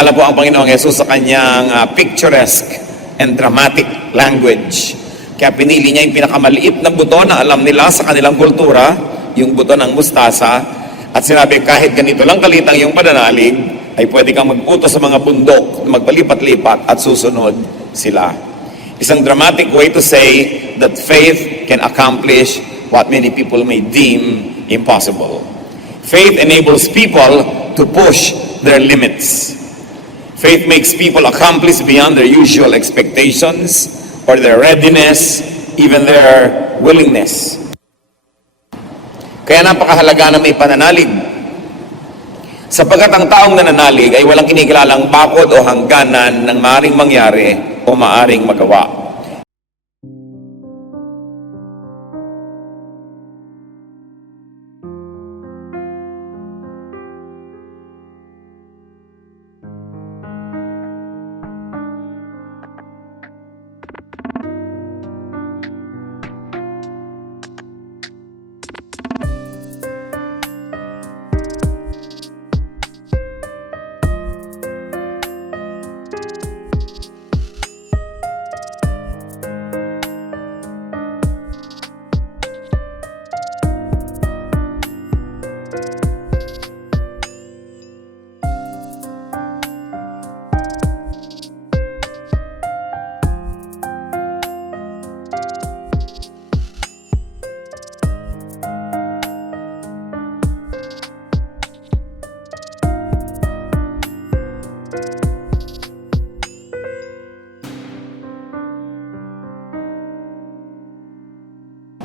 Kilala po ang Panginoong Yesus sa kanyang picturesque and dramatic language. Kaya pinili niya yung pinakamaliit na buto na alam nila sa kanilang kultura, yung buto ng mustasa, at sinabi kahit ganito lang kalitang yung pananalig, ay pwede kang mag-utos sa mga bundok na magpalipat-lipat at susunod sila. Isang dramatic way to say that faith can accomplish what many people may deem impossible. Faith enables people to push their limits. Faith makes people accomplish beyond their usual expectations or their readiness, even their willingness. Kaya napakahalaga na may pananalig. Sapagkat ang taong nananalig ay walang kinikilalang bakod o hangganan ng maaring mangyari o maaring magawa.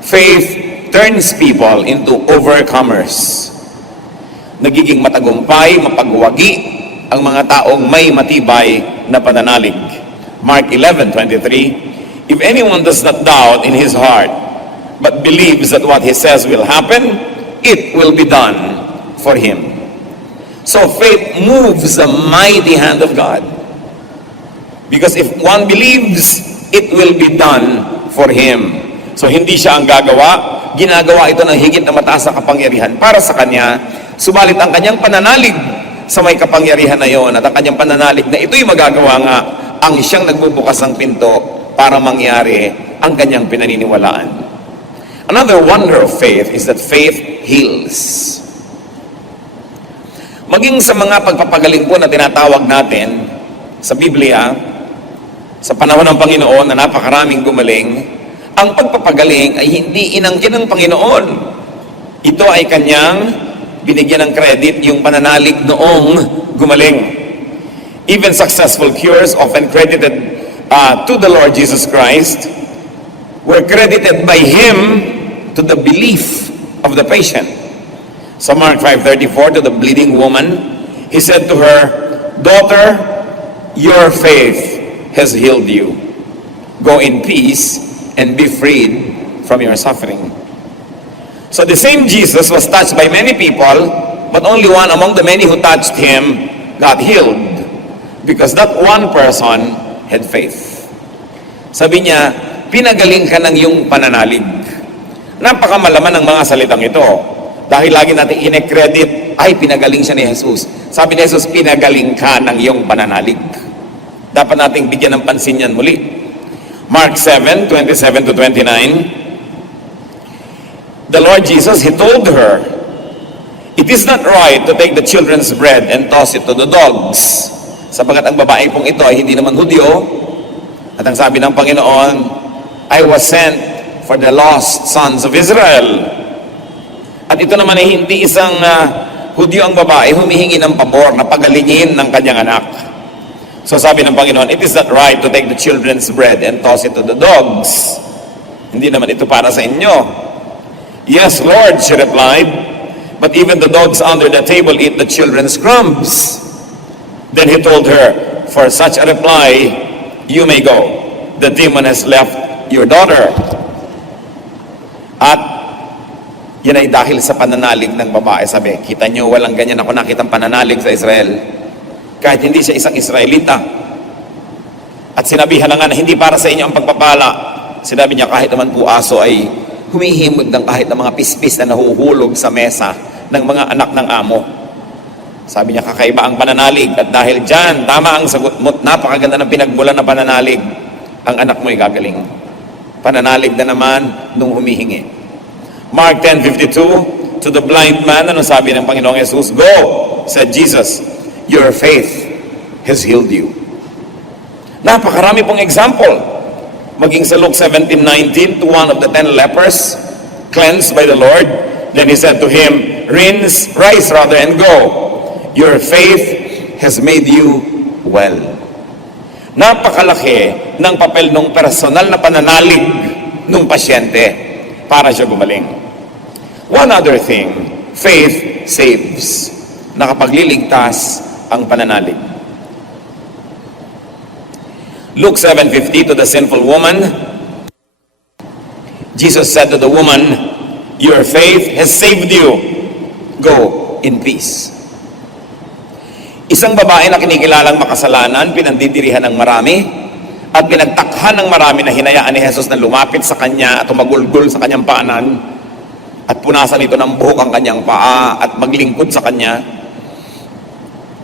Faith turns people into overcomers. Nagiging matagumpay, mapagwagi ang mga taong may matibay na pananalig. Mark 11:23, if anyone does not doubt in his heart, but believes that what he says will happen, it will be done for him. So faith moves the mighty hand of God. Because if one believes, it will be done for him. So hindi siya ang gagawa, ginagawa ito ng higit na mataas na kapangyarihan para sa kanya, subalit ang kanyang pananalig sa may kapangyarihan na yon at ang kanyang pananalig na ito'y magagawa nga ang siyang nagbubukas ng pinto para mangyari ang kanyang pinaniniwalaan. Another wonder of faith is that faith heals. Maging sa mga pagpapagaling po na tinatawag natin sa Biblia, sa panahon ng Panginoon na napakaraming gumaling, ang pagpapagaling ay hindi inangkin ng Panginoon. Ito ay kanyang binigyan ng credit yung pananalig noong gumaling. Even successful cures often credited to the Lord Jesus Christ were credited by Him to the belief of the patient. So Mark 5:34, to the bleeding woman, He said to her, "Daughter, your faith has healed you. Go in peace and be freed from your suffering." So the same Jesus was touched by many people, but only one among the many who touched him got healed, because that one person had faith. Sabi niya, pinagaling ka ng iyong pananalig. Napakamalaman ng mga salitang ito, dahil lagi natin ine-credit, ay pinagaling siya ni Jesus. Sabi ni Jesus, pinagaling ka ng iyong pananalig. Dapat nating bigyan ng pansin yan muli. Mark 7:27-29, the Lord Jesus, He told her, "It is not right to take the children's bread and toss it to the dogs." Sapagat ang babae pong ito ay hindi naman Hudyo, at ang sabi ng Panginoon, "I was sent for the lost sons of Israel." At ito naman ay hindi isang Hudyo ang babae, humihingi ng pabor na pagalingin ng kanyang anak. So sabi ng Panginoon, "It is not right to take the children's bread and toss it to the dogs." Hindi naman ito para sa inyo. "Yes, Lord," she replied, "but even the dogs under the table eat the children's crumbs." Then He told her, "For such a reply, you may go. The demon has left your daughter." At yan ay dahil sa pananalig ng babae. Sabi, kita nyo, walang ganyan ako nakitang pananalig sa Israel. Kahit hindi siya isang Israelita. At sinabihan na nga na hindi para sa inyo ang pagpapala. Sinabi niya, kahit naman po aso ay humihimod ng kahit ng mga pispis na nahuhulog sa mesa ng mga anak ng amo. Sabi niya, kakaiba ang pananalig. At dahil dyan, tama ang sagot mo, napakaganda ng pinagmulan na pananalig. Ang anak mo ay gagaling. Pananalig na naman nung humihingi. Mark 10:52, to the blind man, ano sabi ng Panginoong Jesus? Go, said Jesus, your faith has healed you. Napakarami pong example. Maging sa Luke 17:19, to one of the 10 lepers, cleansed by the Lord, then he said to him, rise rather and go. Your faith has made you well. Napakalaki ng papel ng personal na pananalig ng pasyente para siya gumaling. One other thing, faith saves. Nakapagliligtas ang pananalig. Luke 7:50, to the sinful woman, Jesus said to the woman, your faith has saved you. Go in peace. Isang babae na kinikilalang makasalanan, pinandidirihan ng marami, at pinagtakhan ng marami na hinayaan ni Jesus na lumapit sa kanya at tumagulgol sa kanyang paanan, at punasan ito ng buhok ang kanyang paa at maglingkod sa kanya.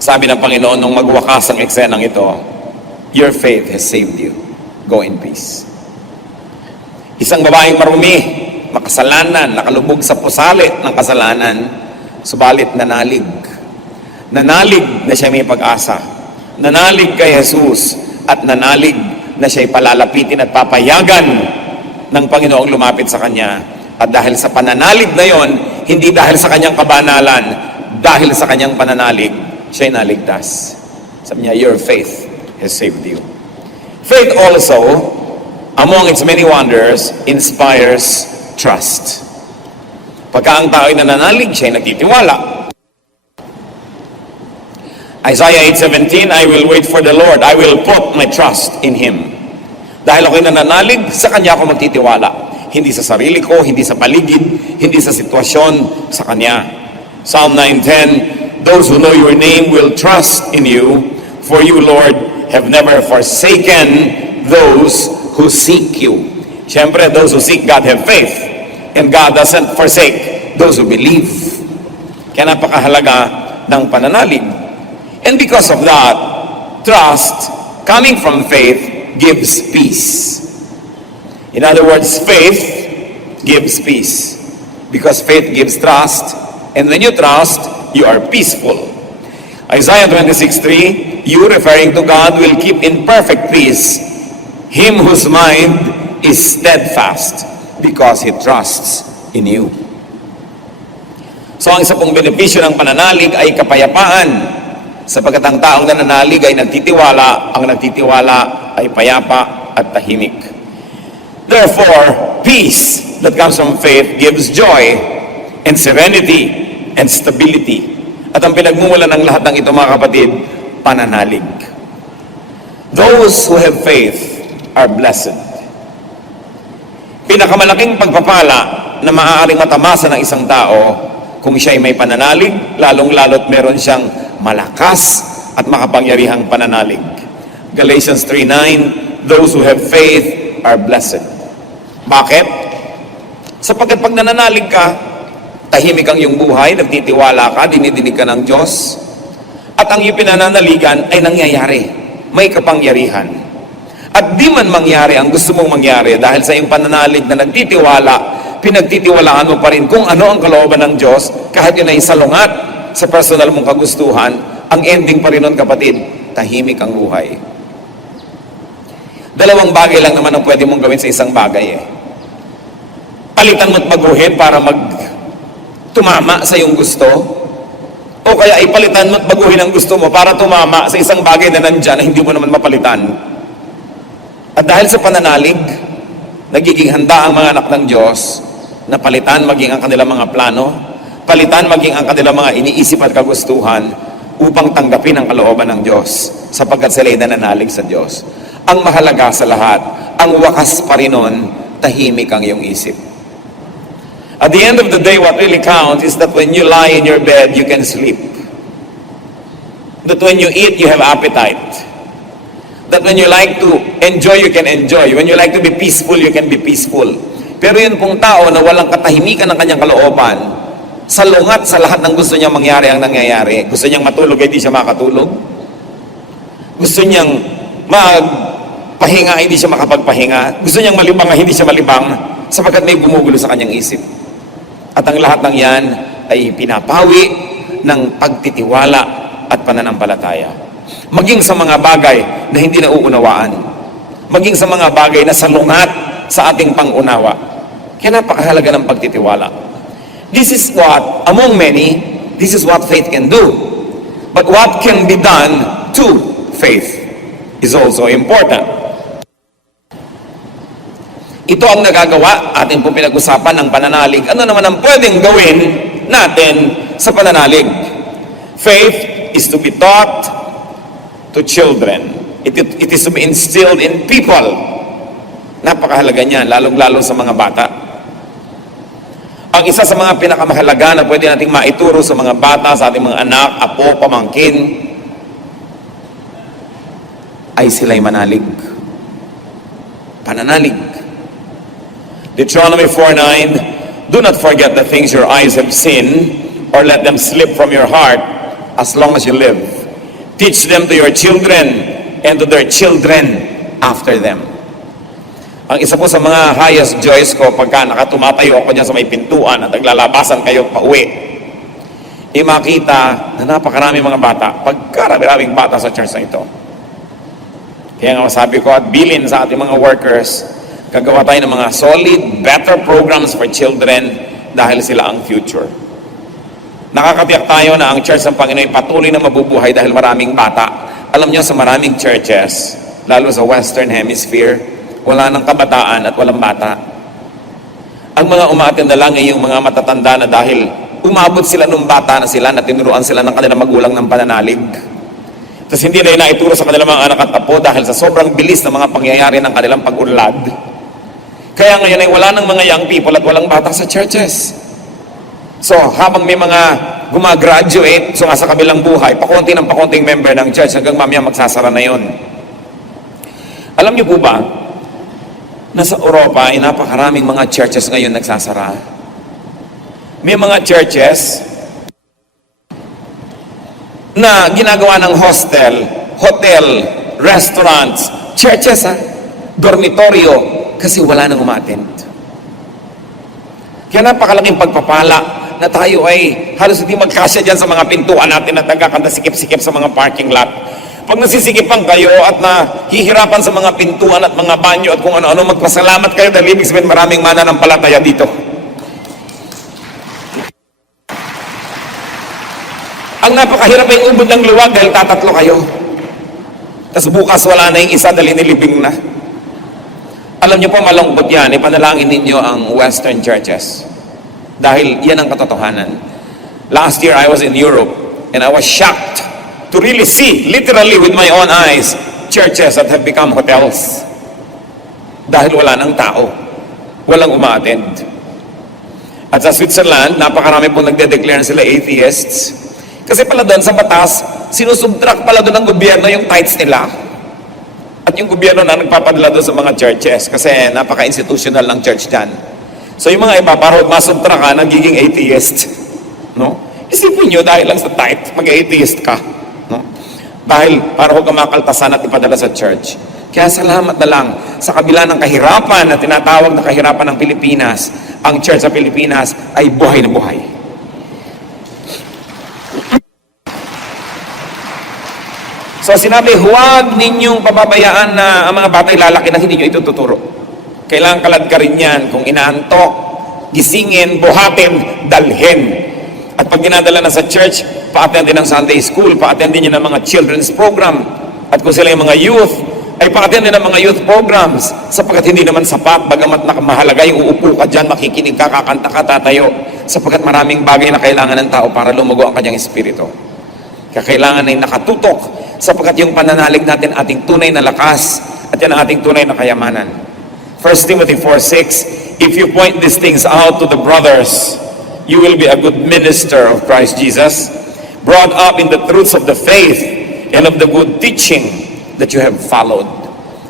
Sabi ng Panginoon nung magwakas ang eksenang ito, your faith has saved you. Go in peace. Isang babaeng marumi, makasalanan, nakalubog sa pusalit ng kasalanan, subalit nanalig. Nanalig na siya may pag-asa. Nanalig kay Jesus at nanalig na siya'y palalapitin at papayagan ng Panginoong lumapit sa kanya. At dahil sa pananalig na yon, hindi dahil sa kanyang kabanalan, dahil sa kanyang pananalig, siya'y naligtas. Sabi niya, your faith has saved you. Faith also, among its many wonders, inspires trust. Pagka ang tao'y nananalig, siya'y nagtitiwala. Isaiah 8:17, I will wait for the Lord. I will put my trust in Him. Dahil ako'y nananalig, sa Kanya ako magtitiwala. Hindi sa sarili ko, hindi sa paligid, hindi sa sitwasyon, sa Kanya. Psalm 9:10, those who know your name will trust in you, for you, Lord, have never forsaken those who seek you. Siyempre, those who seek God have faith, and God doesn't forsake those who believe. Kaya napakahalaga ng pananalig. And because of that, trust coming from faith gives peace. In other words, faith gives peace. Because faith gives trust, and when you trust, you are peaceful. Isaiah 26:3, you referring to God will keep in perfect peace him whose mind is steadfast because he trusts in you. So ang isa pong benepisyo ng pananalig ay kapayapaan, sapagkat ang taong nananalig ay nagtitiwala, ang nagtitiwala ay payapa at tahimik. Therefore, peace that comes from faith gives joy and serenity and stability. At ang pinagmumulan ng lahat ng ito, mga kapatid, pananalig. Those who have faith are blessed. Pinakamalaking pagpapala na maaaring matamasa ng isang tao kung siya ay may pananalig, lalong-lalo't meron siyang malakas at makapangyarihang pananalig. Galatians 3:9, those who have faith are blessed. Bakit? Sapagkat pag nananalig ka, tahimik ang iyong buhay, nagtitiwala ka, dinidinig ka ng Diyos, at ang iyong pinananaligan ay nangyayari. May kapangyarihan. At di man mangyari ang gusto mong mangyari dahil sa iyong pananalig na nagtitiwala, pinagtitiwalaan mo pa rin kung ano ang kalooban ng Diyos, kahit yun ay salungat sa personal mong kagustuhan, ang ending pa rin nun, kapatid, tahimik ang buhay. Dalawang bagay lang naman ang pwede mong gawin sa isang bagay Palitan mo't baguhin para tumama sa iyong gusto, o kaya ipalitan mo't baguhin ang gusto mo para tumama sa isang bagay na nandyan na hindi mo naman mapalitan. At dahil sa pananalig, nagiging handa ang mga anak ng Diyos na palitan maging ang kanilang mga plano, palitan maging ang kanilang mga iniisip at kagustuhan upang tanggapin ang kalooban ng Diyos sapagkat sila'y nananalig sa Diyos. Ang mahalaga sa lahat, ang wakas pa rin nun, tahimik ang iyong isip. At the end of the day, what really counts is that when you lie in your bed, you can sleep. That when you eat, you have appetite. That when you like to enjoy, you can enjoy. When you like to be peaceful, you can be peaceful. Pero yun pong tao na walang katahimikan ng kanyang kalooban, Salungat sa lahat ng gusto niyang mangyari ang nangyayari. Gusto niyang matulog, hindi siya makatulog. Gusto niyang magpahinga, hindi siya makapagpahinga. Gusto niyang malibang, hindi siya malibang, sapagkat may gumugulo sa kanyang isip. At ang lahat ng yan ay pinapawi ng pagtitiwala at pananampalataya. Maging sa mga bagay na hindi nauunawaan. Maging sa mga bagay na salungat sa ating pangunawa. Kaya napakahalaga ng pagtitiwala. This is what, among many, this is what faith can do. But what can be done to faith is also important. Ito ang nagagawa, atin po pinag-usapan ng pananalig. Ano naman ang pwedeng gawin natin sa pananalig? Faith is to be taught to children. It is to be instilled in people. Napakahalaga niyan, lalong-lalo sa mga bata. Ang isa sa mga pinakamahalaga na pwede nating maituro sa mga bata, sa ating mga anak, apo, pamangkin, ay sila'y manalig. Pananalig. Deuteronomy 4:9, do not forget the things your eyes have seen, or let them slip from your heart as long as you live. Teach them to your children and to their children after them. Ang isa po sa mga highest joys ko pagka nakatumatayo ako dyan sa may pintuan at naglalabasan kayo pauwi, makita na napakarami mga bata, pagkarami-raming bata sa church na ito. Kaya nga masabi ko at bilin sa ating mga workers, gagawa tayo ng mga solid, better programs for children dahil sila ang future. Nakakatiyak tayo na ang church ng Panginoon ay patuloy na mabubuhay dahil maraming bata. Alam niyo, sa maraming churches, lalo sa Western Hemisphere, wala ng kabataan at walang bata. Ang mga umaattend na lang ay yung mga matatanda na dahil umabot sila nung bata na sila, na tinuruan sila ng kanilang magulang ng pananalig. Tapos hindi na inaituro sa kanilang mga anak at apo dahil sa sobrang bilis ng mga pangyayari ng kanilang pag-unlad. Kaya ngayon ay wala ng mga young people at walang bata sa churches. So, habang may mga gumagraduate, so nga sa kabilang buhay, pakunti ng pakunting member ng church hanggang mamaya magsasara na yun. Alam niyo po ba, nasa Europa ay napakaraming mga churches ngayon nagsasara. May mga churches na ginagawa ng hostel, hotel, restaurants, churches dormitoryo, kasi wala nang umattend. Kaya napakalaking pagpapala na tayo ay halos hindi magkasya dyan sa mga pintuan natin at nagkakanta sikip-sikip sa mga parking lot. Pag nasisikipan kayo at nahihirapan sa mga pintuan at mga banyo at kung ano-ano, magpasalamat kayo dahil ibig sabihin maraming mananampalataya dito. Ang napakahirap ay ubod ng luwag dahil tatatlo kayo. Tapos bukas wala na yung isa dahil inilibing na. Alam niyo po, malungkot yan. Ipanalangin ninyo ang Western churches. Dahil yan ang katotohanan. Last year I was in Europe and I was shocked to really see, literally with my own eyes, churches that have become hotels. Dahil wala ng tao. Walang umaattend. At sa Switzerland, napakarami po nagde-declare sila atheists. Kasi pala doon sa batas, sinusubtract pala doon ng gobyerno yung tithes nila. At yung gobyerno na nagpapadala doon sa mga churches. Kasi napaka-institutional ng church dyan. So yung mga iba, para masubtract ka, nagiging atheist. No? Isipin nyo, dahil lang sa tithe, mag-atheist ka. No? Dahil para huwag kamakaltasan at ipadala sa church. Kaya salamat na lang sa kabila ng kahirapan na tinatawag na kahirapan ng Pilipinas, ang church sa Pilipinas ay buhay na buhay. So sinabi, huwag ninyong pababayaan na ang mga batay lalaki na hindi nyo itututuro. Kailangan kalad ka rin yan. Kung inaantok, gisingin, buhatin, dalhin. At pag dinadala na sa church, pa-attend din ng Sunday school, pa-attend din ng mga children's program. At kung sila yung mga youth, ay pa-attend din ng mga youth programs. Sapagkat hindi naman sapat, bagamat mahalaga yung uupo ka dyan, makikinig ka, kakanta ka, tatayo. Sapagkat maraming bagay na kailangan ng tao para lumugo ang kanyang espiritu. Kaya kailangan ay nakatutok, sapagkat yung pananalig natin ating tunay na lakas at yan ang ating tunay na kayamanan. 1 Timothy 4:6, if you point these things out to the brothers, you will be a good minister of Christ Jesus, brought up in the truths of the faith and of the good teaching that you have followed.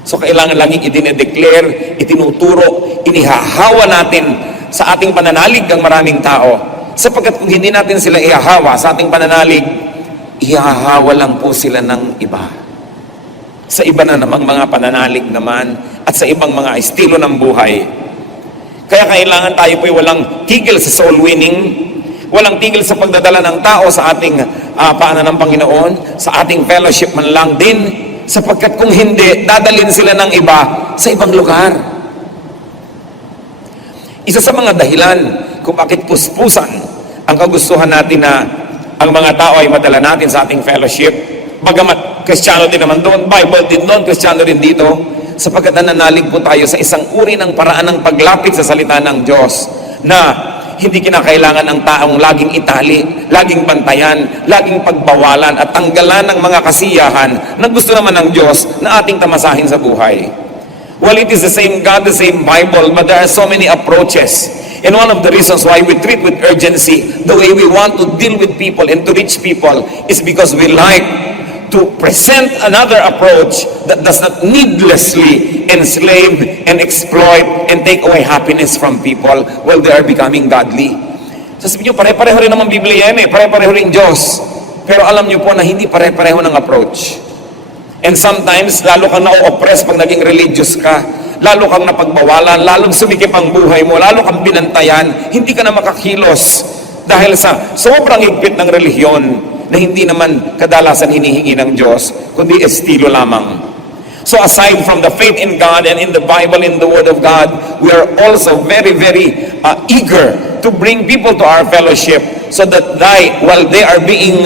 So kailangan laging idinedeclare, itinuturo, inihahawa natin sa ating pananalig ang maraming tao Sapagkat kung hindi natin sila ihahawa sa ating pananalig, ihahawa lang po sila ng iba. Sa iba na namang mga pananalig naman at sa ibang mga estilo ng buhay. Kaya kailangan tayo po'y walang tigil sa soul winning, walang tigil sa pagdadala ng tao sa ating paanan ng Panginoon, sa ating fellowship man lang din, sapagkat kung hindi, dadalhin sila ng iba sa ibang lugar. Isa sa mga dahilan kung bakit puspusan ang kagustuhan natin na ang mga tao ay madala natin sa ating fellowship, bagamat Kristiyano din naman doon, Bible din doon, Kristiyano rin dito, sapagkat nananalig po tayo sa isang uri ng paraan ng paglapit sa salita ng Diyos na hindi kinakailangan ng taong laging itali, laging bantayan, laging pagbawalan at tanggalan ng mga kasiyahan na gusto naman ng Diyos na ating tamasahin sa buhay. Well, it is the same God, the same Bible, but there are so many approaches. And one of the reasons why we treat with urgency the way we want to deal with people and to reach people is because we like to present another approach that does not needlessly enslave and exploit and take away happiness from people while they are becoming godly. Sasabihin nyo, pare-pareho rin naman Biblia yan pare-pareho rin Diyos. Pero alam nyo po na hindi pare-pareho ng approach. And sometimes, lalo kang na-oppress pag naging religious ka, lalo kang napagbawalan, lalong sumikip ang buhay mo, lalo kang binantayan, hindi ka na makakilos dahil sa sobrang higpit ng relihiyon na hindi naman kadalasan hinihingi ng Diyos, kundi estilo lamang. So aside from the faith in God and in the Bible, in the Word of God, we are also very, very eager to bring people to our fellowship so that while they are being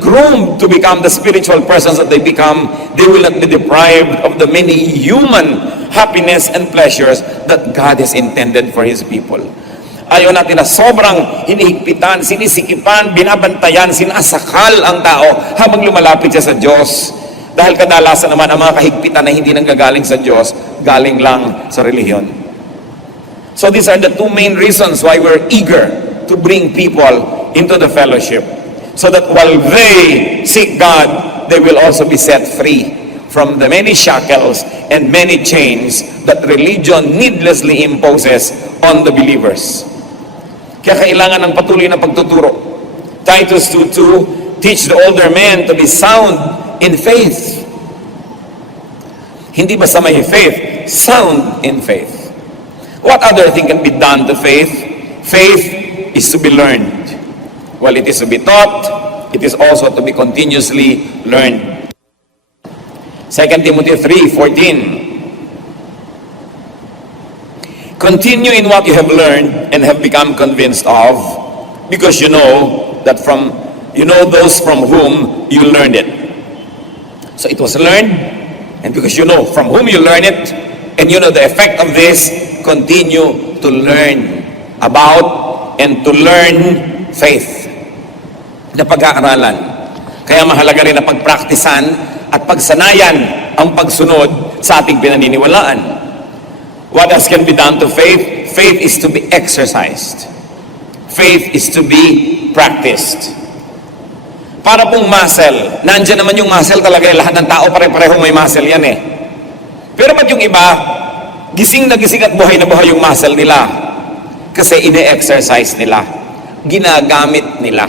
groomed to become the spiritual persons that they become, they will not be deprived of the many human happiness and pleasures that God has intended for His people. Ayaw natin na sobrang hinihigpitan, sinisikipan, binabantayan, sinasakal ang tao habang lumalapit siya sa Diyos. Dahil kadalasan naman ang mga kahigpitan na hindi nanggagaling sa Diyos, galing lang sa relihiyon. So these are the two main reasons why we're eager to bring people into the fellowship. So that while they seek God, they will also be set free from the many shackles and many chains that religion needlessly imposes on the believers. Kaya kailangan ng patuloy na pagtuturo. Titus 2:2, teach the older men to be sound in faith. Hindi basta may faith, sound in faith. What other thing can be done to faith? Faith is to be learned. While it is to be taught, it is also to be continuously learned. 2 Timothy 3:14. Continue in what you have learned and have become convinced of, because you know those from whom you learned it. So it was learned, and because you know from whom you learn it, and you know the effect of this, continue to learn about and to learn faith. Na pag-aaralan. Kaya mahalaga rin na pagpraktisan at pagsanayan ang pagsunod sa ating pinaniniwalaan. What else can be done to faith? Faith is to be exercised. Faith is to be practiced. Para pong muscle, nandyan naman yung muscle talaga, lahat ng tao pare-pareho may muscle yan Pero ba't yung iba, gising na gising at buhay na buhay yung muscle nila? Kasi ine-exercise nila, ginagamit nila.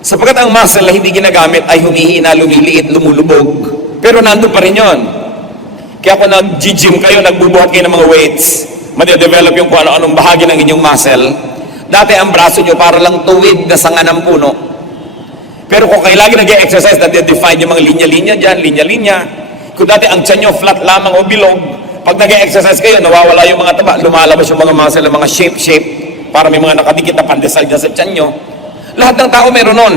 Sapagkat ang muscle na hindi ginagamit ay humihina, lumiliit, lumulubog. Pero nandun pa rin yun. Kaya kung nag-gym kayo, nagbubuhat kayo ng mga weights, madidevelop yung kung ano-anong bahagi ng inyong muscle. Dati ang braso nyo para lang tuwid na sanga ng puno. Pero kung kayo lagi nag-exercise, na-define yung mga linya-linya dyan, linya-linya. Kung dati ang tiyan nyo flat lamang o bilog, pag nag-exercise kayo, nawawala yung mga taba, lumalabas yung mga muscle, mga shape, para may mga nakadikit na pandesal dyan sa tiyan nyo. Lahat ng tao meron nun.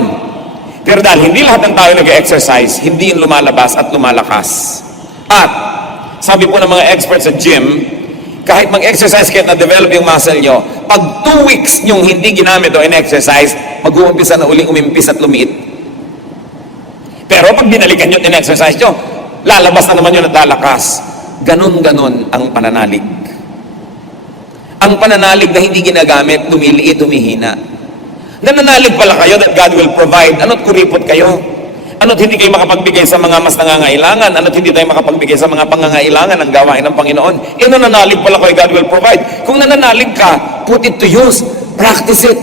Pero dahil hindi lahat ng tao nag-exercise, hindi yung lumalabas at lumalakas. At sabi po ng mga experts sa gym, kahit mag-exercise kayo na-develop yung muscle nyo, pag 2 weeks nyong hindi ginamit o in-exercise, mag-uumpisa na uling umimpis at lumiit. Pero pag binalikan nyo at in-exercise nyo, lalabas na naman yun at lalakas. Ganon-ganon ang pananalig. Ang pananalig na hindi ginagamit, lumiliit, humihina. Nananalig pala kayo that God will provide. Ano't kuripot kayo? Ano't hindi kayo makapagbigay sa mga mas nangangailangan? Ano't hindi tayo makapagbigay sa mga pangangailangan ng gawain ng Panginoon? Nananalig pala kayo, God will provide. Kung nananalig ka, put it to use. Practice it.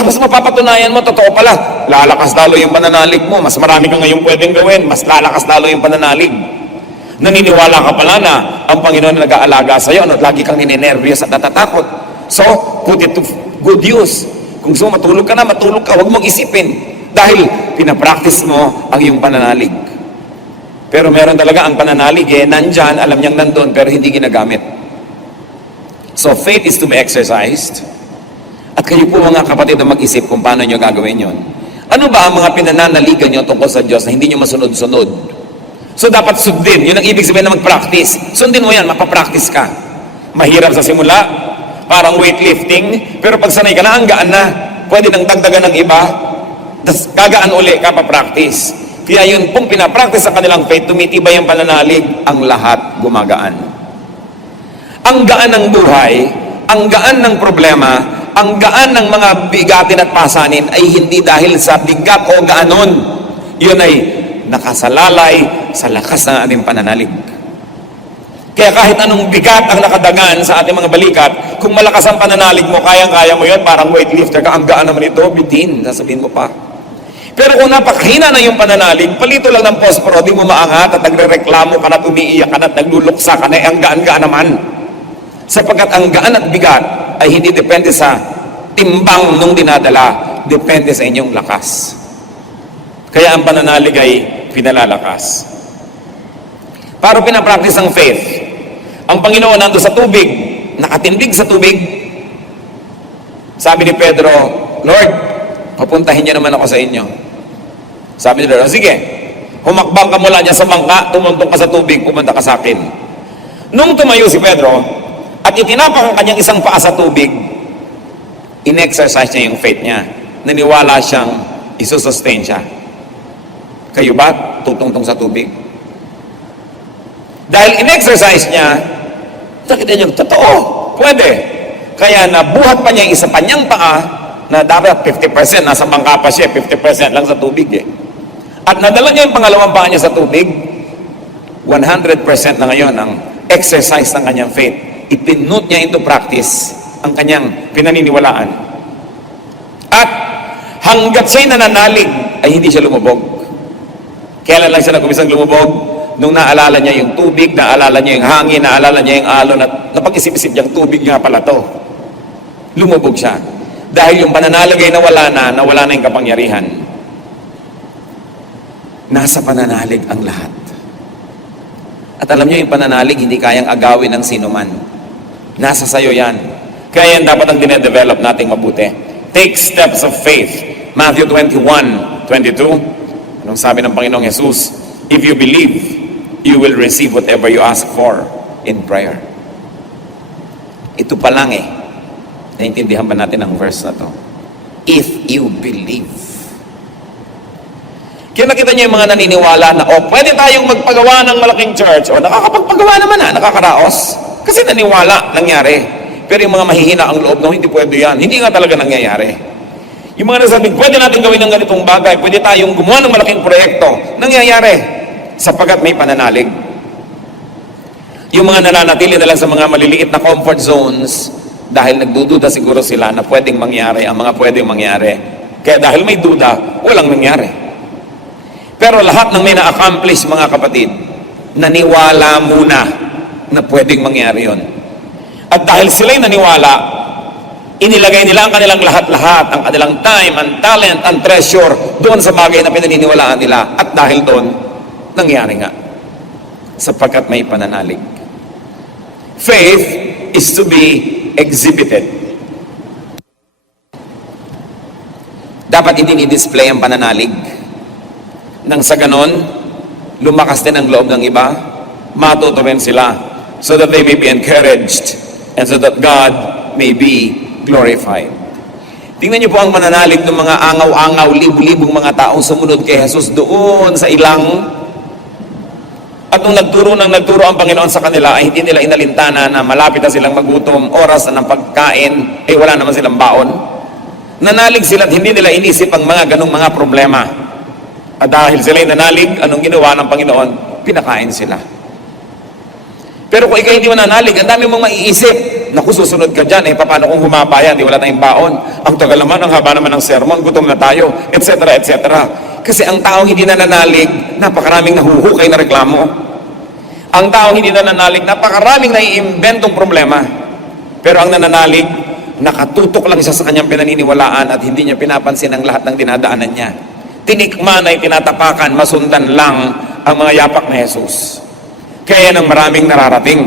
Tapos mapapatunayan mo, totoo pala, lalakas lalo yung pananalig mo, mas marami ka ngayon pwedeng gawin, mas lalakas lalo yung pananalig. Naniniwala ka pala na ang Panginoon na nag-aalaga sa'yo, at lagi kang ninenervyos at natatakot. So, put it to good use. Kung gusto mo, matulog ka na, matulog ka, huwag mong isipin. Dahil pinapractice mo ang iyong pananalig. Pero meron talaga ang pananalig, nandyan, alam niyang nandun, pero hindi ginagamit. So, faith is to be exercised. At kayo po mga kapatid na mag-isip kung paano nyo gagawin yon. Ano ba ang mga pinananaligan nyo tungkol sa Diyos na hindi nyo masunod-sunod? So dapat sundin. Yun ang ibig sabihin na mag-practice. Sundin mo yan, mapapractice ka. Mahirap sa simula, parang weightlifting, pero pag sanay ka na, ang gaan na. Pwede nang dagdagan ng iba, tas gagaan uli ka pa-practice. Kaya yun pong pinapractice sa kanilang faith, tumitibay ang pananalig, ang lahat gumagaan. Ang gaan ng buhay, ang gaan ng problema, ang gaan ng mga bigatin at pasanin ay hindi dahil sa bigat o gaanon. Yun ay nakasalalay sa lakas ng ating pananalig. Kaya kahit anong bigat ang nakadagan sa ating mga balikat, kung malakas ang pananalig mo, kayang-kaya mo yun, parang weightlifter ka, ang gaan naman ito, bitin, sasabihin mo pa. Pero kung napakahina na yung pananalig, palito lang ng posporo, di mo maangat at nagre-reklamo ka na, umiiyak ka na, nagluluksa ka na, ang gaan-gaan naman. Sapagkat ang gaan at bigat ay hindi depende sa timbang nung dinadala, depende sa inyong lakas. Kaya ang pananalig ay pinalalakas. Para pinapractice ang faith, ang Panginoon nando sa tubig, nakatindig sa tubig. Sabi ni Pedro, Lord, papuntahin niyo naman ako sa inyo. Sabi ni Lord, sige, humakbang ka mula dyan sa bangka, tumuntong ka sa tubig, pumunta ka sa akin. Nung tumayo si Pedro, at itinapak ang kanyang isang paa sa tubig, in-exercise niya yung faith niya. Naniwala siyang isusustain siya. Kayo ba tutungtong sa tubig? Dahil in-exercise niya, nakita niyo, totoo, pwede. Kaya nabuhat pa niya yung isa pa niyang paa, na dapat 50%, nasa bangka pa siya, 50% lang sa tubig At nadala niya yung pangalawang paa niya sa tubig, 100% na ngayon ang exercise ng kanyang faith. Ipinut niya into practice ang kanyang pinaniniwalaan. At hanggat siya'y nananalig, ay hindi siya lumubog. Kailan lang siya nag-umisang lumubog? Nung naalala niya yung tubig, naalala niya yung hangin, naalala niya yung alon, at napag-isip-isip niyang tubig nga pala to. Lumubog siya. Dahil yung pananalig ay nawala na yung kapangyarihan. Nasa pananalig ang lahat. At alam niyo, yung pananalig hindi kayang agawin ng sino man. Nasa sayo yan. Kaya yan dapat ang dinedevelop nating mabuti. Take steps of faith. Matthew 21:22. Anong sabi ng Panginoong Jesus? If you believe, you will receive whatever you ask for in prayer. Ito pa lang naintindihan ba natin ang verse na to? If you believe. Kaya nakita niyo yung mga naniniwala na, pwede tayong magpagawa ng malaking church. Nakakapagpagawa naman nakakaraos. Kasi naniwala, nangyari. Pero yung mga mahihina ang loob, hindi pwede yan. Hindi nga talaga nangyayari. Yung mga nasabi, pwede natin gawin ng ganitong bagay, pwede tayong gumawa ng malaking proyekto. Nangyayari, sapagkat may pananalig. Yung mga nananatili na lang sa mga maliliit na comfort zones, dahil nagdududa siguro sila na pwedeng mangyari ang mga pwedeng mangyari. Kaya dahil may duda, walang nangyari. Pero lahat ng may na-accomplish, mga kapatid, naniwala muna na pwedeng mangyari yon. At dahil sila'y naniwala, inilagay nila ang kanilang lahat-lahat, ang kanilang time, ang talent, ang treasure, doon sa bagay na pinaniniwalaan nila. At dahil doon, nangyari nga. Sapagkat may pananalig. Faith is to be exhibited. Dapat i-display ang pananalig. Nang sa ganon, lumakas din ang loob ng iba, matuto rin sila, so that they may be encouraged, and so that God may be glorified. Tingnan niyo po ang mananalig ng mga angaw-angaw, libu-libong mga taong sumunod kay Jesus doon sa ilang. At nung nagturo ang Panginoon sa kanila, ay hindi nila inalintana na malapit na silang magutom, oras na ng pagkain, wala naman silang baon. Nanalig sila at hindi nila inisip ang mga ganong mga problema. At dahil sila'y nanalig, anong ginawa ng Panginoon? Pinakain sila. Pero kung ikaw hindi mananalig, ang dami mong maiisip. Naku, susunod ka dyan, paano kung humaba yan, di wala tayong baon. Ang tagal naman, ang haba naman ng sermon, gutom na tayo, etc., etc. Kasi ang taong hindi nananalig, napakaraming nahuhukay na reklamo. Ang taong hindi nananalig, napakaraming naiimbentong problema. Pero ang nananalig, nakatutok lang siya sa kanyang pinaniniwalaan at hindi niya pinapansin ang lahat ng dinadaanan niya. Tinikman ay tinatapakan, masundan lang ang mga yapak na Jesus. Kaya ng maraming nararating.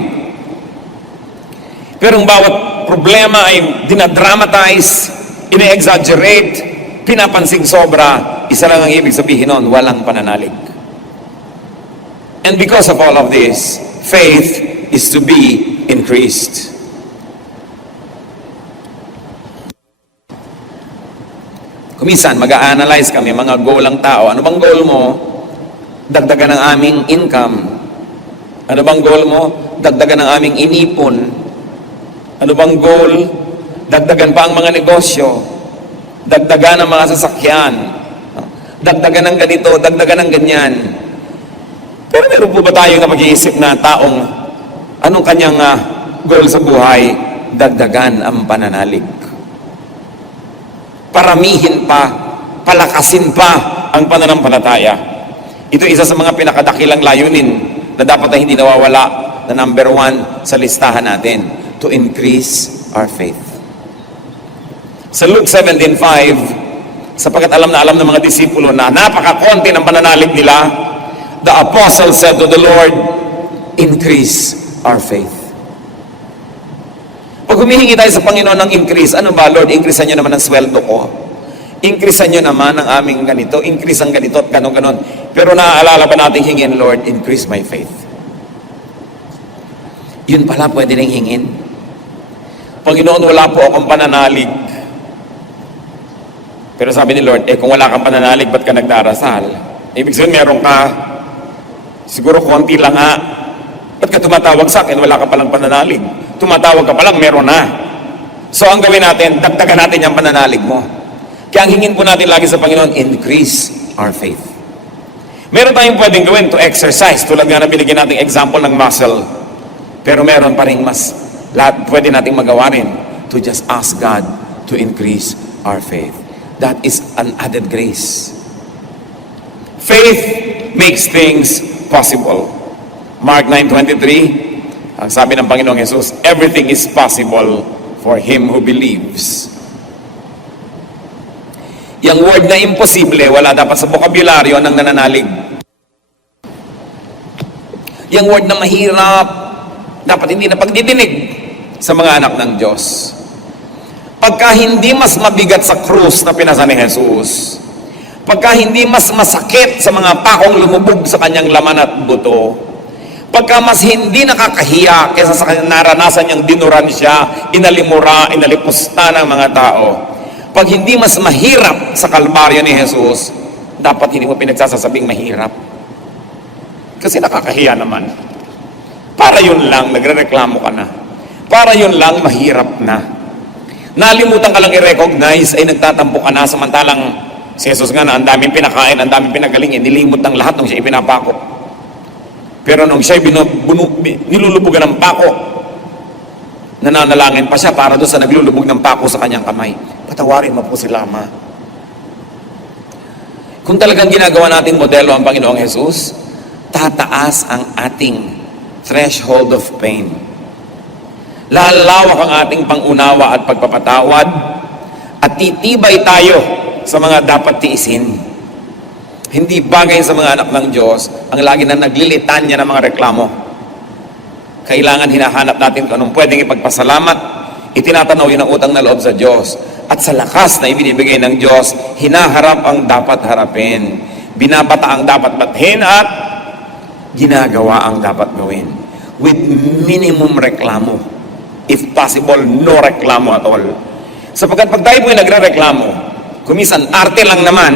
Pero ang bawat problema ay dinadramatize, ine-exaggerate, pinapansing sobra, isa lang ang ibig sabihin nun, walang pananalig. And because of all of this, faith is to be increased. Kumisan, mag-a-analyze kami, mga goal ng tao. Ano bang goal mo? Dagdagan ng aming income. Ano bang goal mo? Dagdagan ng aming inipon. Ano bang goal? Dagdagan pa ang mga negosyo. Dagdagan ang mga sasakyan. Dagdagan ng ganito, dagdagan ng ganyan. Pero meron po ba tayo na mag-iisip na taong anong kanyang goal sa buhay? Dagdagan ang pananalig. Paramihin pa, palakasin pa ang pananampalataya. Ito isa sa mga pinakadakilang layunin na dapat ay hindi nawawala na number 1 sa listahan natin, to increase our faith. Sa Luke 17:5, sapagkat alam na alam ng mga disipulo na napakakonti ng pananalig nila, the apostle said to the Lord, increase our faith. Pag humihingi tayo sa Panginoon ng increase, ano ba, Lord, increasean nyo naman ang sweldo ko. Increasean nyo naman ang aming ganito, increase ang ganito at ganon-ganon. Pero naaalala ba natin hingin, Lord, increase my faith. Yun pala pwede rin hingin. Panginoon, wala po akong pananalig. Pero sabi ni Lord, kung wala kang pananalig, ba't ka nagdarasal? Ibig sabihin, meron ka, siguro konti lang ha. Ba't ka tumatawag sa akin, wala ka palang pananalig? Tumatawag ka palang, meron na. So ang gawin natin, dagdagan natin yung pananalig mo. Kaya ang hingin po natin lagi sa Panginoon, increase our faith. Meron tayong pwedeng gawin to exercise, tulad nga na binigyan nating example ng muscle. Pero meron pa rin mas, lahat pwede nating magawa rin, to just ask God to increase our faith. That is an added grace. Faith makes things possible. Mark 9:23, ang sabi ng Panginoong Jesus, everything is possible for him who believes. Yung word na imposible, wala dapat sa bokabularyo ng nananalig. Yung word na mahirap, dapat hindi na pagdidinig sa mga anak ng Diyos. Pagka hindi mas mabigat sa krus na pinasa ni Jesus, pagka hindi mas masakit sa mga pakong lumubog sa kanyang laman at buto, pagka mas hindi nakakahiya kaysa sa naranasan niyang dinuran siya, inalimura, inalipusta ng mga tao, pag hindi mas mahirap sa kalbaryo ni Jesus, dapat hindi mo pinagsasasabing mahirap. Kasi nakakahiya naman. Para yun lang, nagre-reklamo ka na. Para yun lang, mahirap na. Nalimutan ka lang i-recognize, ay nagtatampo ka na, samantalang si Jesus nga na ang daming pinakain, ang daming pinagaling, nilimot ng lahat nung siya ipinapako. Pero nung siya nilulubugan ng pako, nananalangin pa siya para doon sa naglulubog ng pako sa kanyang kamay. Patawarin mo po sila, Ama. Kung talagang ginagawa nating modelo ang Panginoong Jesus, tataas ang ating threshold of pain. Lalawak ang ating pangunawa at pagpapatawad at titibay tayo sa mga dapat tiisin. Hindi bagay sa mga anak ng Diyos ang lagi na naglilitanya ng mga reklamo. Kailangan hinahanap natin kung anong pwedeng ipagpasalamat, itinatanaw yun ang utang na loob sa Diyos. At sa lakas na ibinibigay ng Diyos, hinaharap ang dapat harapin. Binabata ang dapat bathin at ginagawa ang dapat gawin. With minimum reklamo. If possible, no reklamo at all. Sapagkat pag tayo po ay nagre-reklamo, kumisan, arte lang naman,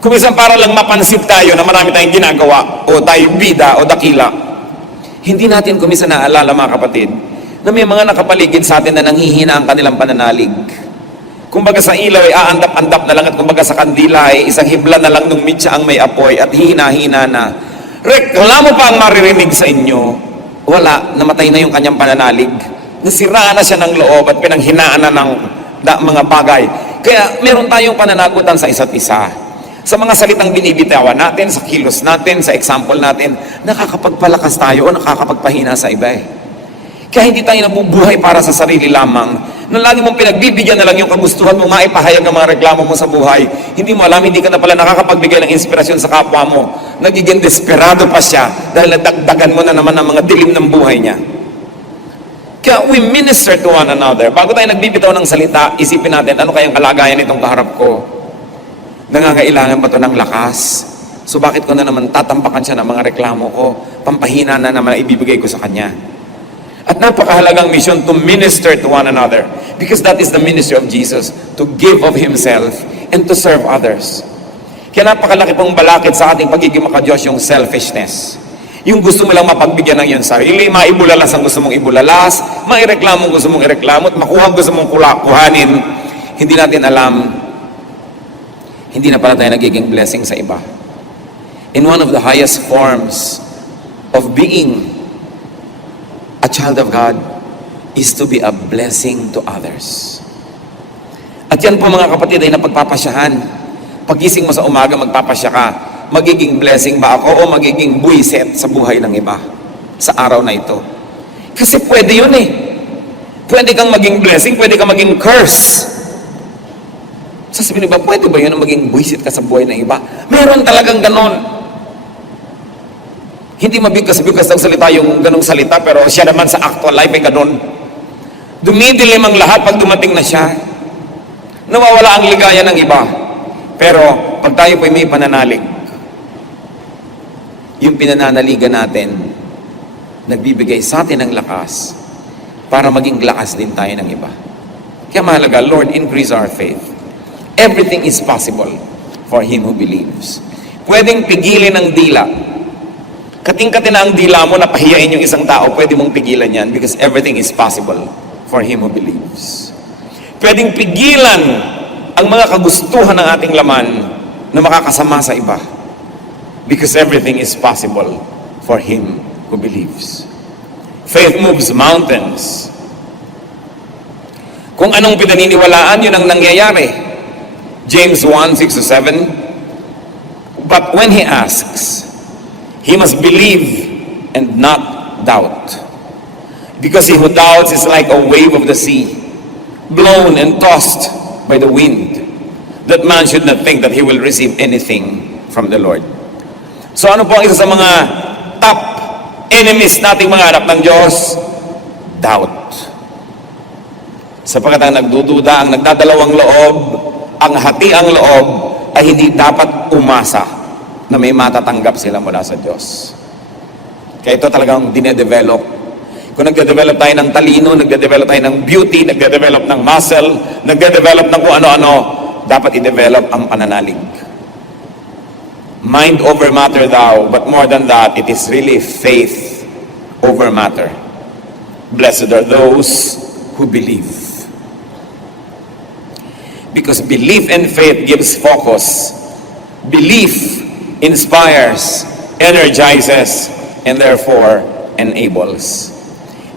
kumisan para lang mapansin tayo na marami tayong ginagawa, o tayo bida, o dakila. Hindi natin kumisan naalala, mga kapatid, na may mga nakapaligid sa atin na nanghihina ang kanilang pananalig. Kumbaga sa ilaw ay aandap-andap na lang at kumbaga sa kandila ay isang hibla na lang ng mitsa ang may apoy at hina-hina na. Reklamo pa ang maririnig sa inyo. Wala, namatay na yung kanyang pananalig. Nasiraan na siya ng loob at pinanghinaan na ng mga bagay. Kaya meron tayong pananagutan sa isa't isa. Sa mga salitang binibitawan natin, sa kilos natin, sa example natin, nakakapagpalakas tayo o nakakapagpahina sa iba eh. Kaya hindi tayo nabubuhay para sa sarili lamang, na lagi mong pinagbibigyan na lang yung kagustuhan mo, maipahayag ang mga reklamo mo sa buhay. Hindi mo alam, hindi ka na pala nakakapagbigay ng inspirasyon sa kapwa mo. Nagiging desperado pa siya dahil nadagdagan mo na naman ang mga dilim ng buhay niya. Kaya we minister to one another. Bago tayo nagbibitaw ng salita, isipin natin, ano kayang kalagayan nitong kaharap ko? Nangangailangan ba ito ng lakas? So bakit ko na naman tatampakan siya ng mga reklamo ko? Pampahina na naman ibibigay ko sa kanya. At napakahalagang mission to minister to one another, because that is the ministry of Jesus, to give of Himself and to serve others. Kaya napakalaki pong balakid sa ating pagiging makadiyos yung selfishness. Yung gusto mo lang mapagbigyan ng iyong sarili, maibulalas ang gusto mong ibulalas, maireklamo ang gusto mong ireklamo, at makuha ang gusto mong kuhanin. Hindi natin alam, hindi na pala tayo nagiging blessing sa iba. In one of the highest forms of being a child of God is to be a blessing to others. At yan po mga kapatid ay napagpapasyahan. Pagising mo sa umaga, magpapasya ka. Magiging blessing ba ako o magiging buwiset sa buhay ng iba sa araw na ito? Kasi pwede yun eh. Pwede kang maging blessing, pwede kang maging curse. Sasabihin ba, pwede ba yun na maging buwiset ka sa buhay ng iba? Meron talagang ganon. Hindi mabigkas-bigkas ng salita yung ganong salita, pero siya naman sa actual life ay ganon. Dumidilim ang lahat pag dumating na siya. Nawawala ang ligaya ng iba. Pero pag tayo po may pananalig, yung pinananaligan natin, nagbibigay sa atin ng lakas para maging lakas din tayo ng iba. Kaya mahalaga, Lord, increase our faith. Everything is possible for him who believes. Pwedeng pigilin ang dila. Kating-kating na ang dila mo na pahiyain yung isang tao, pwede mong pigilan yan because everything is possible for him who believes. Pwedeng pigilan ang mga kagustuhan ng ating laman na makakasama sa iba because everything is possible for him who believes. Faith moves mountains. Kung anong pinaniniwalaan, yun ang nangyayari. James 1:6-7. But when he asks, he must believe and not doubt. Because he who doubts is like a wave of the sea, blown and tossed by the wind. That man should not think that he will receive anything from the Lord. So ano po ang isa sa mga top enemies nating mga anak ng Diyos? Doubt. Sapagkat ang nagdududa, ang nagdadalawang loob, ang hati ang loob, ay hindi dapat umasa na may matatanggap sila mula sa Diyos. Kaya ito talagang dinedevelop. Kung nagde-develop tayo ng talino, nagde-develop tayo ng beauty, nagde-develop ng muscle, nagde-develop ng kung ano-ano, dapat i-develop ang pananalig. Mind over matter daw, but more than that, it is really faith over matter. Blessed are those who believe. Because belief and faith gives focus. Belief inspires, energizes, and therefore enables.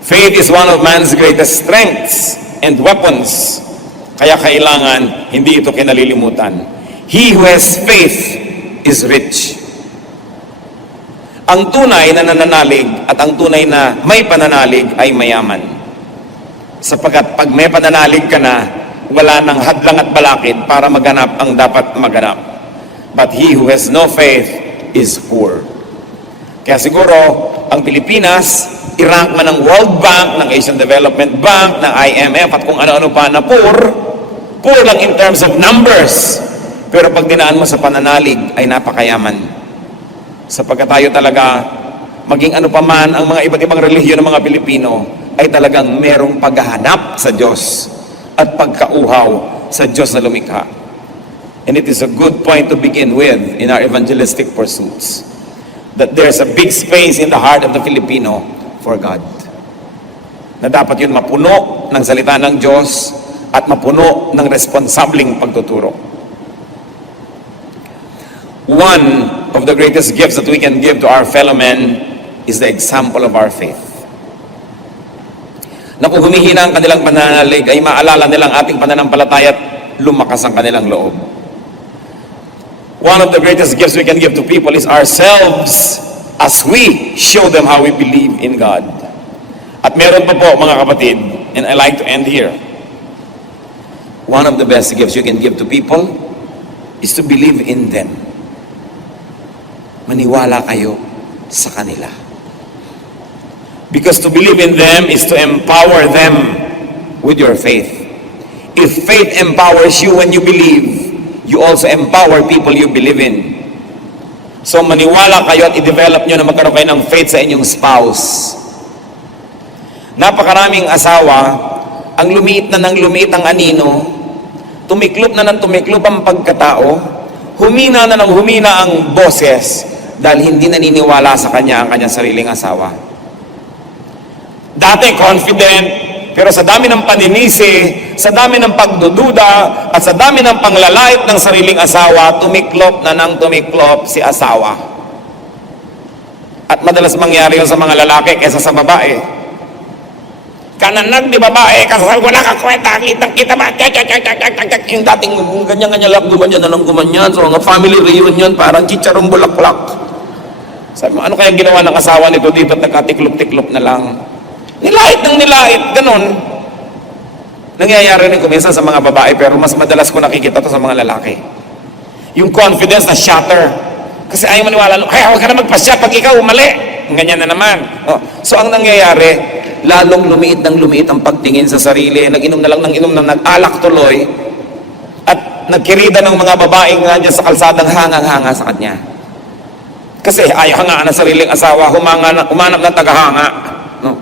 Faith is one of man's greatest strengths and weapons. Kaya kailangan hindi ito kinalilimutan. He who has faith is rich. Ang tunay na nananalig at ang tunay na may pananalig ay mayaman. Sapagkat pag may pananalig ka na, wala nang hadlang at balakid para maganap ang dapat maganap. But he who has no faith is poor. Kaya siguro, ang Pilipinas, i-rank man ng World Bank, ng Asian Development Bank, ng IMF, at kung ano-ano pa na poor lang in terms of numbers. Pero pag dinaan mo sa pananalig, ay napakayaman. Sapagkat tayo talaga, maging ano pa man, ang mga iba't ibang relihiyon ng mga Pilipino, ay talagang merong paghahanap sa Diyos at pagkauhaw sa Diyos na lumikha. And it is a good point to begin with in our evangelistic pursuits. That there's a big space in the heart of the Filipino for God. Na dapat yun mapuno ng salita ng Diyos at mapuno ng responsableng pagtuturo. One of the greatest gifts that we can give to our fellow men is the example of our faith. Na kung humihina ang kanilang pananalig, ay maalala nilang ating pananampalataya at lumakas ang kanilang loob. One of the greatest gifts we can give to people is ourselves as we show them how we believe in God. At meron pa po mga kapatid, and I like to end here. One of the best gifts you can give to people is to believe in them. Maniwala kayo sa kanila. Because to believe in them is to empower them with your faith. If faith empowers you when you believe, you also empower people you believe in. So maniwala kayo at i-develop nyo na magkaroon kayo ng faith sa inyong spouse. Napakaraming asawa, ang lumiit na ng lumiit ang anino, tumiklop na ng tumiklop ang pagkatao, humina na ng humina ang boses dahil hindi naniniwala sa kanya ang kanyang sariling asawa. Dati confident, pero sa dami ng paninisi, sa dami ng pagdududa, at sa dami ng panglalait ng sariling asawa, tumiklop na ng tumiklop si asawa. At madalas mangyari yun sa mga lalaki kaysa sa babae. Kananag di babae, kasal wala ka kwenta, kitang-kita ba? Yung dating ganyan-ganyan lang, gumanyan na lang gumanyan. So mga family reunion, parang chicharong bulaklak. Sabi mo, ano kaya ginawa ng asawa nito dito at nagkatiklop-tiklop na lang? Nilait ng nilait, ganun. Nangyayari rin kuminsan sa mga babae, pero mas madalas ko nakikita to sa mga lalaki. Yung confidence na shatter. Kasi ayaw maniwala, ay, huwag ka na magpasya pag ikaw mali. Ganyan na naman. Oh. So ang nangyayari, lalong lumiit ng lumiit ang pagtingin sa sarili. Nag-inom na lang ng inom na nag-alak tuloy. At nagkirida ng mga babaeng nandiyan sa kalsadang hangang-hanga sa kanya. Kasi ayaw hangaan ang sariling asawa, humanap ng tagahanga. No?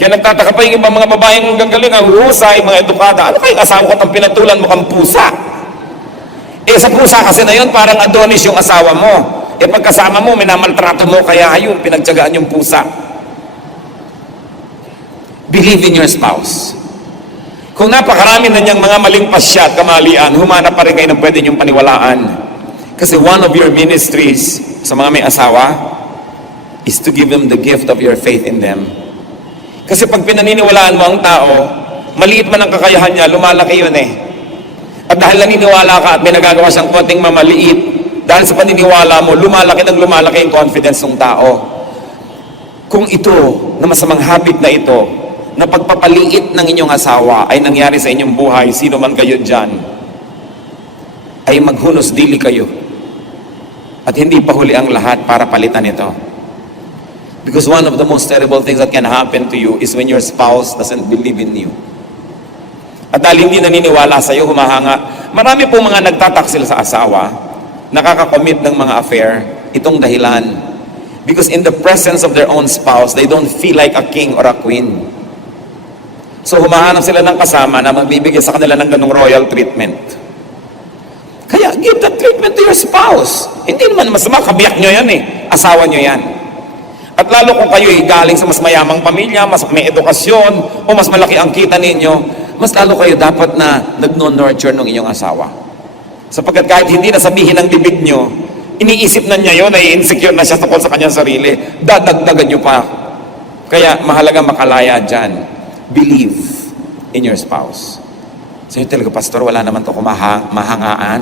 Kaya nagtataka pa yung ibang mga babaeng gagaling, ang husay, mga edukada. Ano kayong asawa ko itong pinatulan mo kang pusa? Eh sa pusa kasi na yun, parang Adonis yung asawa mo. Eh pagkasama mo, minamaltrato mo, kaya ayun, pinagtyagaan yung pusa. Believe in your spouse. Kung napakarami na niyang mga maling pasya at kamalian, humanap pa rin kayo ng pwede niyong paniwalaan. Kasi one of your ministries sa mga may asawa is to give them the gift of your faith in them. Kasi pag pinaniniwalaan mo ang tao, maliit man ang kakayahan niya, lumalaki yun eh. At dahil naniniwala ka at may nagagawa siyang konting mamaliit, dahil sa paniniwala mo, lumalaki ng lumalaki yung confidence ng tao. Kung ito, na masamang habit na ito, na pagpapaliit ng inyong asawa ay nangyari sa inyong buhay, sino man kayo dyan, ay maghunos dili kayo. At hindi pa huli ang lahat para palitan ito. Because one of the most terrible things that can happen to you is when your spouse doesn't believe in you. At dahil hindi naniniwala sa iyo, humahanga. Marami pong mga nagtataksil sa asawa, nakakakomit ng mga affair, itong dahilan. Because in the presence of their own spouse, they don't feel like a king or a queen. So humahanap sila ng kasama na magbibigay sa kanila ng ganong royal treatment. Kaya give that treatment to your spouse. Hindi naman masama, kabiyak nyo yan eh. Asawa nyo yan. At lalo kung kayo galing sa mas mayamang pamilya, mas may edukasyon, o mas malaki ang kita ninyo, mas lalo kayo dapat na nagno-nurture ng inyong asawa. Sapagkat kahit hindi nasabihin ng bibig nyo, iniisip na niya yun, ay insecure na siya tungkol sa kanyang sarili, dadagdagan nyo pa. Kaya mahalaga makalaya dyan. Believe in your spouse. Sa'yo talaga, Pastor, wala naman ito mahangaan.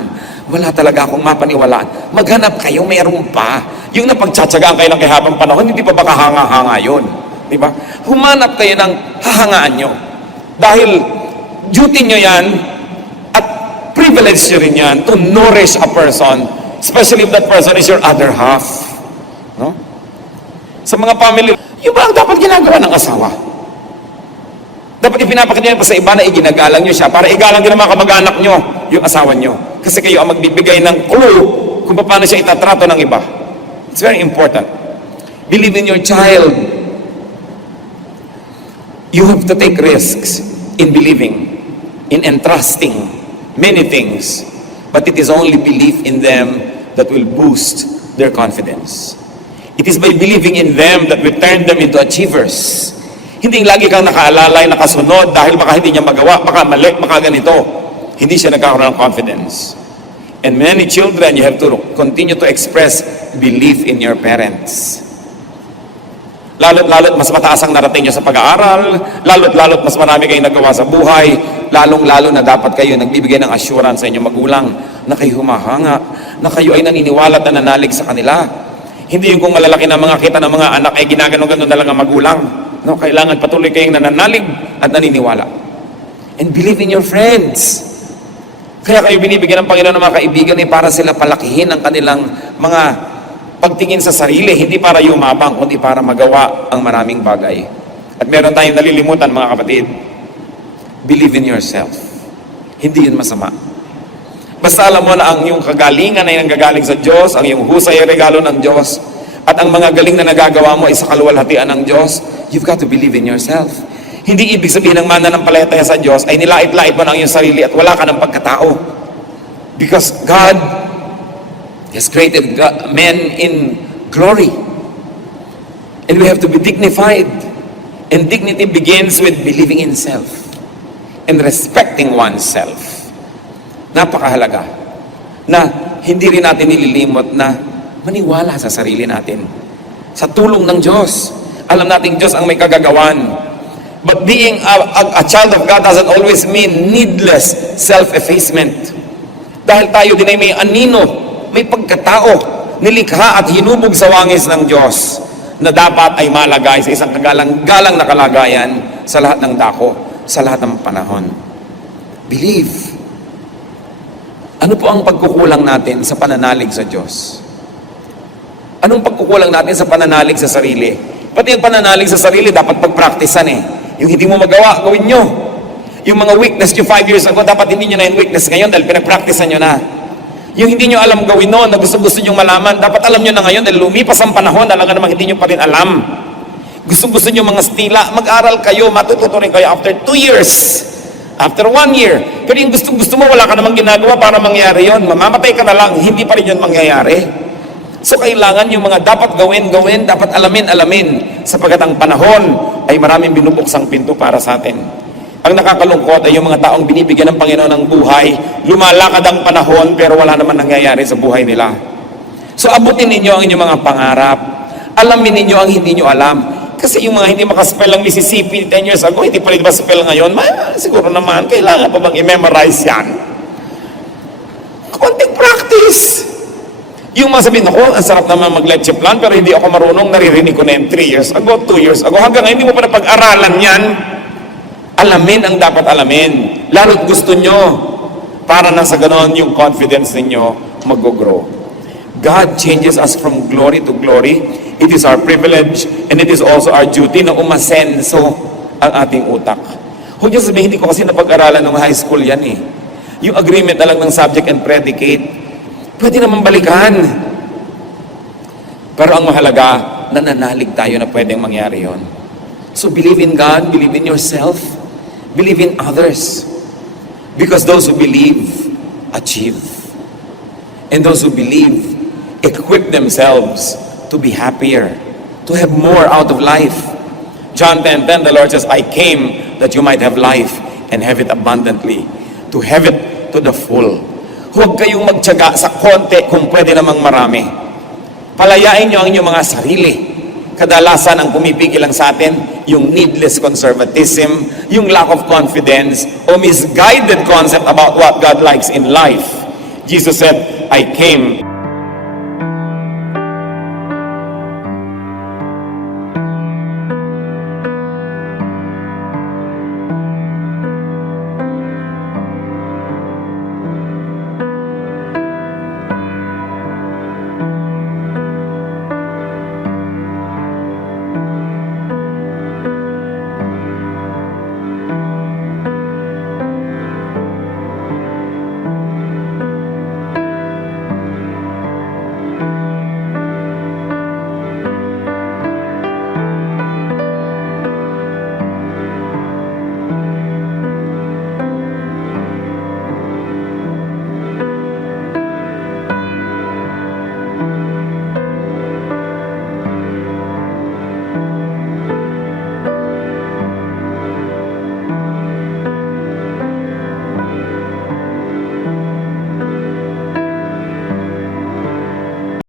Wala talaga akong mapaniwalaan. Maghanap kayo, mayroon pa. Yung napagtsatsagaan kayo ng kahabang panahon, hindi pa baka hanga-hanga yun. Di ba? Humanap kayo ng hahangaan nyo. Dahil duty nyo yan at privilege nyo rin yan to nourish a person, especially if that person is your other half. No? Sa mga family, yung ba ang dapat ginagawa ng asawa? Dapat ipinapakita nyo pa sa iba na iginagalang nyo siya para igalang din ang mga kamag-anak nyo, yung asawa nyo. Kasi kayo ang magbibigay ng clue kung paano siya itatrato ng iba. It's very important. Believe in your child. You have to take risks in believing, in entrusting many things. But it is only belief in them that will boost their confidence. It is by believing in them that we turn them into achievers. Hindi lagi kang nakaalalay, nakasunod dahil baka hindi niya magawa, baka mali, baka ganito. Hindi siya nagkakaroon ng confidence. And many children, you have to continue to express belief in your parents. Lalo't-lalot mas mataas ang narating nyo sa pag-aaral, lalo't-lalot mas marami kayong nagawa sa buhay, lalong-lalo na dapat kayo nagbibigay ng assurance sa inyong magulang na kayo humahanga, na kayo ay naniniwala at nananalig sa kanila. Hindi yung kung malalaki na mga kita ng mga anak ay ginaganon-ganon na lang ang magulang. No, kailangan patuloy kayong nananalig at naniniwala. And believe in your friends. Kaya kayo binibigyan ng Panginoon ng mga kaibigan ay para sila palakihin ang kanilang mga pagtingin sa sarili, hindi para yumabang, kundi para magawa ang maraming bagay. At meron tayong nalilimutan, mga kapatid. Believe in yourself. Hindi yun masama. Basta alam mo na ang iyong kagalingan ay nanggagaling sa Diyos, ang iyong husay ay regalo ng Diyos, at ang mga galing na nagagawa mo ay sa kaluwalhatian ng Diyos, you've got to believe in yourself. Hindi ibig sabihin ng mananampalataya sa Diyos ay nilait-lait mo ng iyong sarili at wala ka ng pagkatao. Because God has created men in glory. And we have to be dignified. And dignity begins with believing in self and respecting oneself. Napakahalaga na hindi rin natin nililimot na maniwala sa sarili natin. Sa tulong ng Diyos. Alam nating Diyos ang may kagagawan. But being a child of God doesn't always mean needless self-effacement. Dahil tayo din ay may anino, may pagkatao, nilikha at hinubog sa wangis ng Diyos na dapat ay malagay sa isang kagalang-galang na kalagayan sa lahat ng dako, sa lahat ng panahon. Believe. Ano po ang pagkukulang natin sa pananalig sa Diyos? Anong pagkukulang natin sa pananalig sa sarili? Pati yung pananalig sa sarili dapat pagpraktisan eh. Yung hindi mo magawa, gawin nyo. Yung mga weakness nyo 5 years ago, dapat hindi nyo na yung weakness ngayon dahil pinagpraktisan nyo na. Yung hindi nyo alam gawin noon, na gusto-gusto nyo malaman, dapat alam nyo na ngayon dahil lumipas ang panahon, talaga namang hindi nyo pa rin alam. Gusto-gusto nyo mga stila, mag-aral kayo, matututo rin kayo after 2 years. After 1 year. Pero yung gusto mo, wala ka namang ginagawa para mangyari yon. Mamamatay ka na lang, hindi pa rin yun mangyayari. So kailangan yung mga dapat gawin, dapat alamin, sapagkat ang panahon ay maraming binubuksang pinto para sa atin. Ang nakakalungkot ay yung mga taong binibigyan ng Panginoon ng buhay, lumalakad ang panahon pero wala naman nangyayari sa buhay nila. So abutin ninyo ang inyong mga pangarap, alamin ninyo ang hindi nyo alam. Kasi yung mga hindi makaspell ng Mississippi 10 years ago, hindi pa rin ba spell ngayon? Siguro naman, kailangan pa bang i-memorize yan? Konting practice. Yung masabihin ako, ang sarap naman mag-leche plan, pero hindi ako marunong, naririnig ko na yung 3 years ago, 2 years ago. Hanggang ngayon, hindi mo pa napag-aralan yan. Alamin ang dapat alamin. Lalo't gusto nyo, para na sa ganon yung confidence ninyo mag-grow. God changes us from glory to glory. It is our privilege, and it is also our duty na umasenso ang ating utak. Huwag nyo sabihin, hindi ko kasi napag-aralan ng high school yan eh. Yung agreement na lang ng subject and predicate, pwede naman balikan. Pero ang mahalaga, nananalig tayo na pwedeng mangyari yon. So believe in God, believe in yourself, believe in others. Because those who believe, achieve. And those who believe, equip themselves to be happier, to have more out of life. John 10:10, the Lord says, I came that you might have life and have it abundantly, to have it to the full. Huwag kayong magtiyaga sa konti kung pwede namang marami. Palayain nyo ang inyong mga sarili. Kadalasan ang pumipigil lang sa atin, yung needless conservatism, yung lack of confidence, o misguided concept about what God likes in life. Jesus said, I came